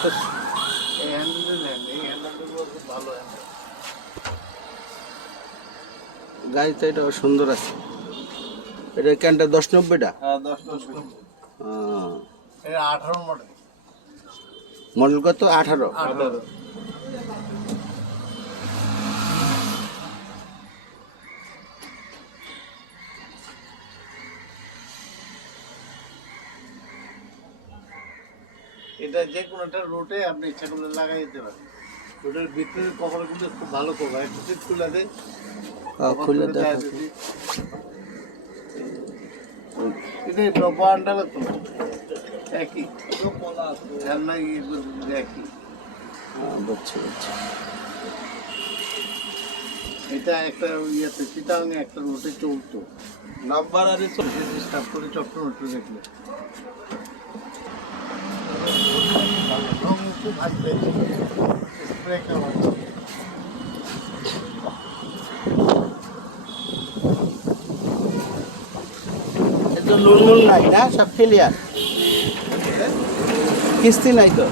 এই হ্যান্ডেল নেন, এই হ্যান্ডেলগুলো খুব ভালো হ্যান্ডেল। গাড়িটা এটা সুন্দর আছে। এটা ক্যানটা 1090টা। হ্যাঁ 10-10 এটা 18 মডেল। মডেল কত? 18। 18। এটা যে কোনো একটা রোটে আপনি ইচ্ছা করলে লাগাই দিতে পারেন। রোটের ভিতরে কভার কিন্তু খুব ভালো কভার, একটু সিট খুলে দেয়, খুলে দেখা। এটা বান্ডালে তো একই না, একই। বুঝছি বুঝছি। এটা একটা ইয়েতে চিটাঙে একটা রোটে চলতো নাম্বার আর স্টাফ করে চট্টগ্রাম রোটে দেখলে খুব হাসবে স্প্রে খাওয়া। এটা নুনমুন নাই না, সব ক্লিয়ার। কিস্তি নাই তো?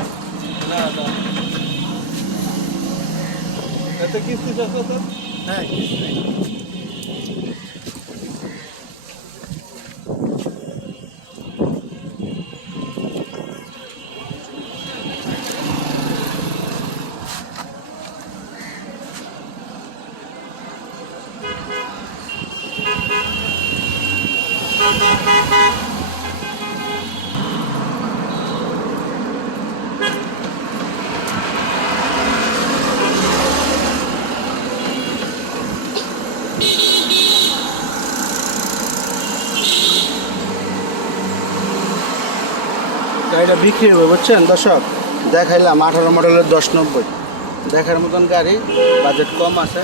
না না, এটা কিস্তি আছে তো? হ্যাঁ কিস্তি। গাড়িটা বিক্রি হবে বুঝছেন দর্শক। দেখাইলাম 18 মডেলের 1090, দেখার মতন গাড়ি, বাজেট কম আছে।